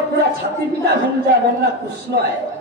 पूरा छाती पिटा भंजा बनना कृष्ण है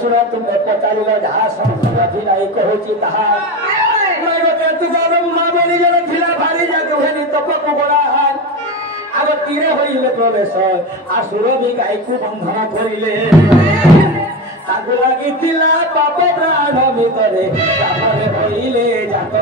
ଶୁଣ ତୁମେ ପଚାରିଲ ଯାହା ସଂସ୍କୃତି ନାଇଁ କହୁଛି ତାହା ମା ବୋଲି ଜଣେ ଥିଲା ଭାରି ଯାକେ ହେଲି ତପକୁ ବଳା ଆଗ ତୀରେ ହୋଇଲେ ପ୍ରବେଶ ଆସୁର ବି ଗାଈକୁ ବନ୍ଧନ କରିଲେ ତାକୁ ଲାଗିଥିଲା ପାପ ପ୍ରାଣ ଭିତରେ ତାପରେ ହୋଇଲେ ଜାତ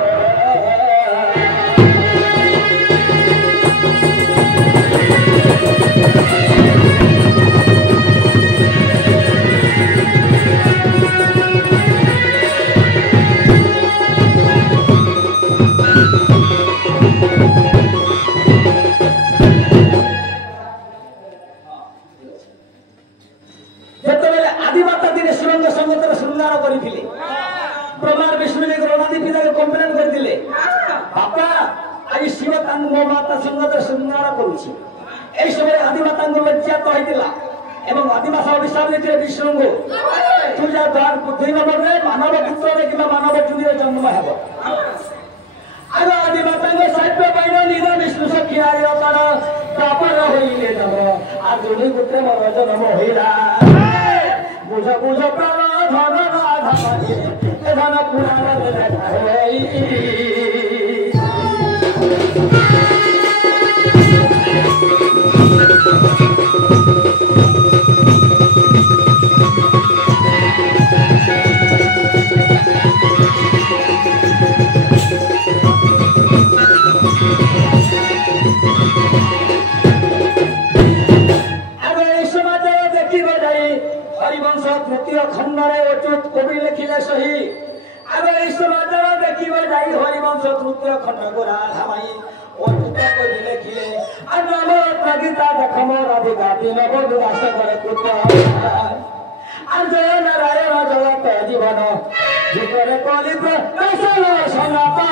मानव पुत्र कि मानव चुरी जन्म है आदिमाता साहित्य पाइन निज विष्णु सखी आयर तापर होइले नम आज गोटे मर जन्म होइला बुझ बुझ प्राण धन धन पुराण तृतीय खंडरे अच्युत कवि लिखिले सही आगे समाचार देखिबे जाई हरिवंश तृतीय खंड को राधा माई अच्युत कवि लिखिले आ नाम प्रगीता देखम राधिका दिन बधुदास करे कृत्य आ जय नारायण जगत जीवन जिकरे कलि प्रसन्न सनातन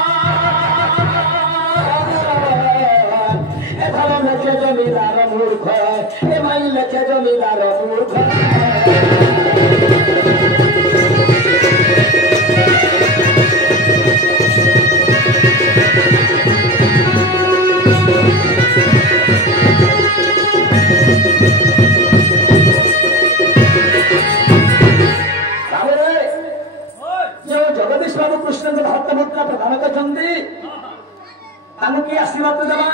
एथार लेखे जमीदार मूर्ख ए माई लेखे जमीदार मूर्ख जगदीश बाबू कृष्ण भक्त मुद्रा प्रदान करते आशीर्वाद देवा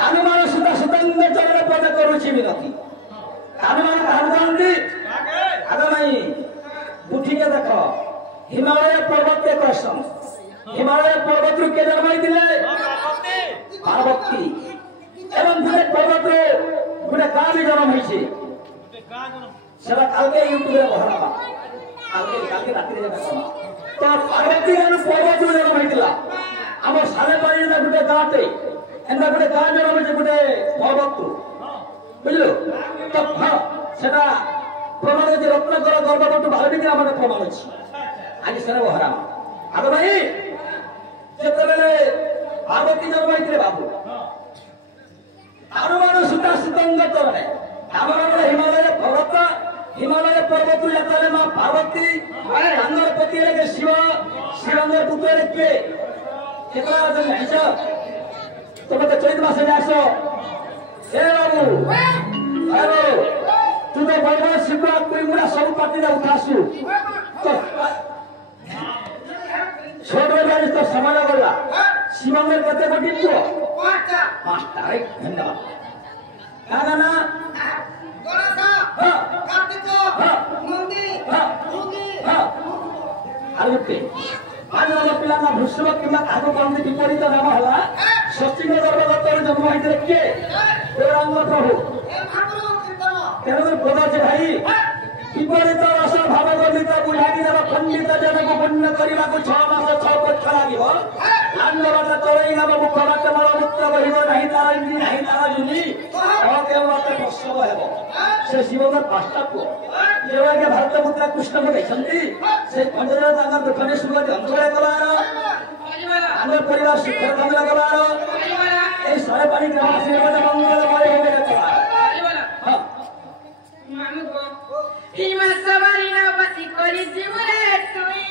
हनुमान सुधा सुतंग चरण पद करुची विनती हनुमान कहते आगे नहीं उठिके देख हिमालय पर्वत कृष्ण हिमालय पर्वत के जन्म पार्वती एवं पर्वत गोटे गाँ भी जन्म होती यूट्यूब बहरावा राति तो पार्वती पर्वत जन्म होता आम सारे पानी गोटे गाँटे एंता गोटे गाँ जन्म हो गोटे पर्वत बुझल तो हाँ से प्रमाण अच्छे रत्नकर गर्भपटू बाल्मीकि प्रमाण अच्छी आज से बहराम आग भाई जिते पार्वती जन्म होते बाबू हनुमान सुता सुतंग चरणे हिमालय पर्वत जाते माँ पार्वती पति शिव शिवंगर पुत्र किए तुम तो चैत मास आस बाबू तू तो बड़बड़ शिवरा मुड़ा सब पार्टी उठासु छोट बजारी तो समय गला शिवंगर कते गोटी पुओ पांचटा धन्यवाद क्या ना पिला भूषण कि कहते विपरीत नाम है षष्ठी गर्भदत्त जन्म होते किए प्रभु तेणुकर बोध अच्छे भाई विपरीत रस भाव गणित बुझाई देव पंडित जनक पुण्य करने को 6 मास 6 पक्ष लगे आंदोलन चलई नव मुख बात मल मूत्र बहिब नहीं तार नहीं तार जुली प्रसव हेब से शिवंगर 5टा पुओ जो भारत मुद्रा कृष्ण को देखते से पंचजन दुखने सुगत अंचल कलार आम परिवार सुखर कमला कलार ये शहे पानी ग्राम आशीर्वाद मंगलमय हो गया कलार हिमल सवारी ना बसी करी जीवले तुई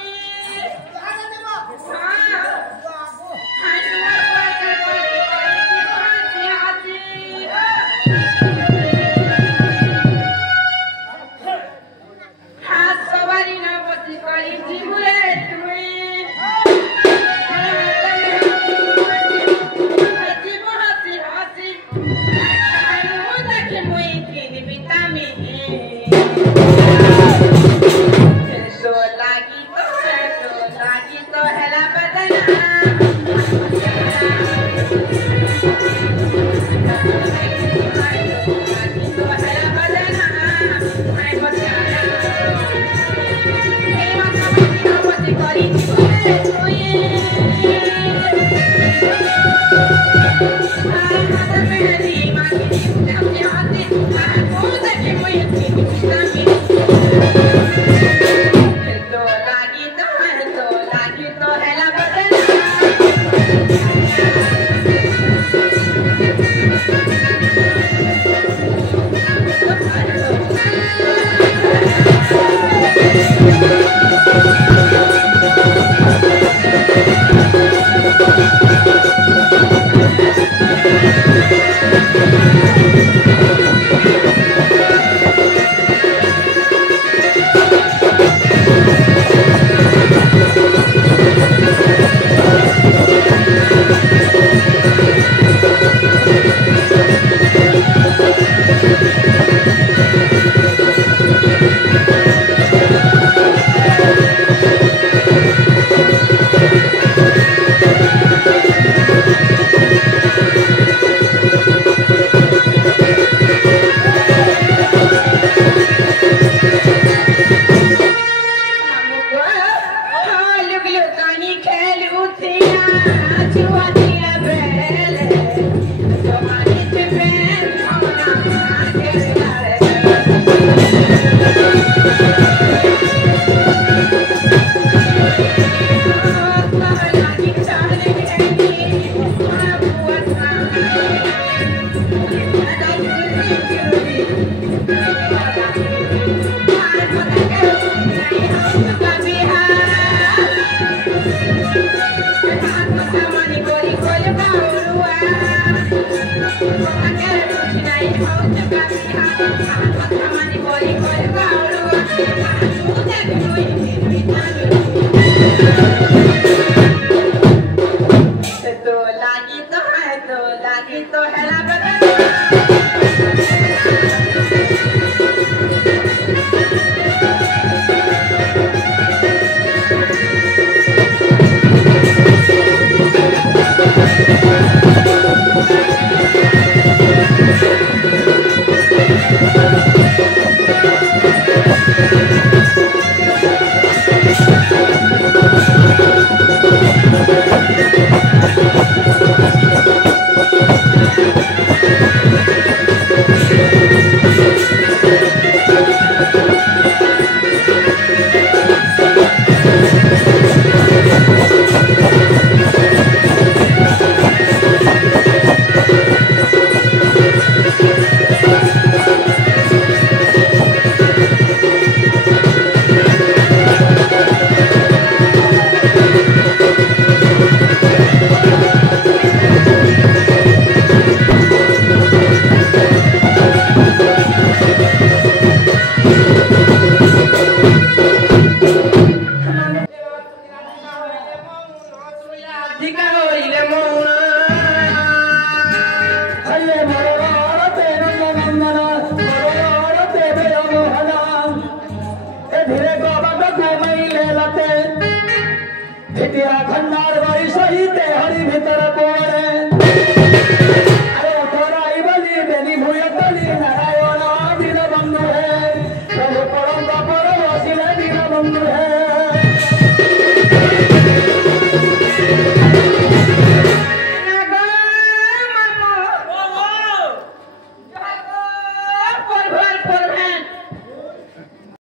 खंडार बाई सहित हरि भीतर को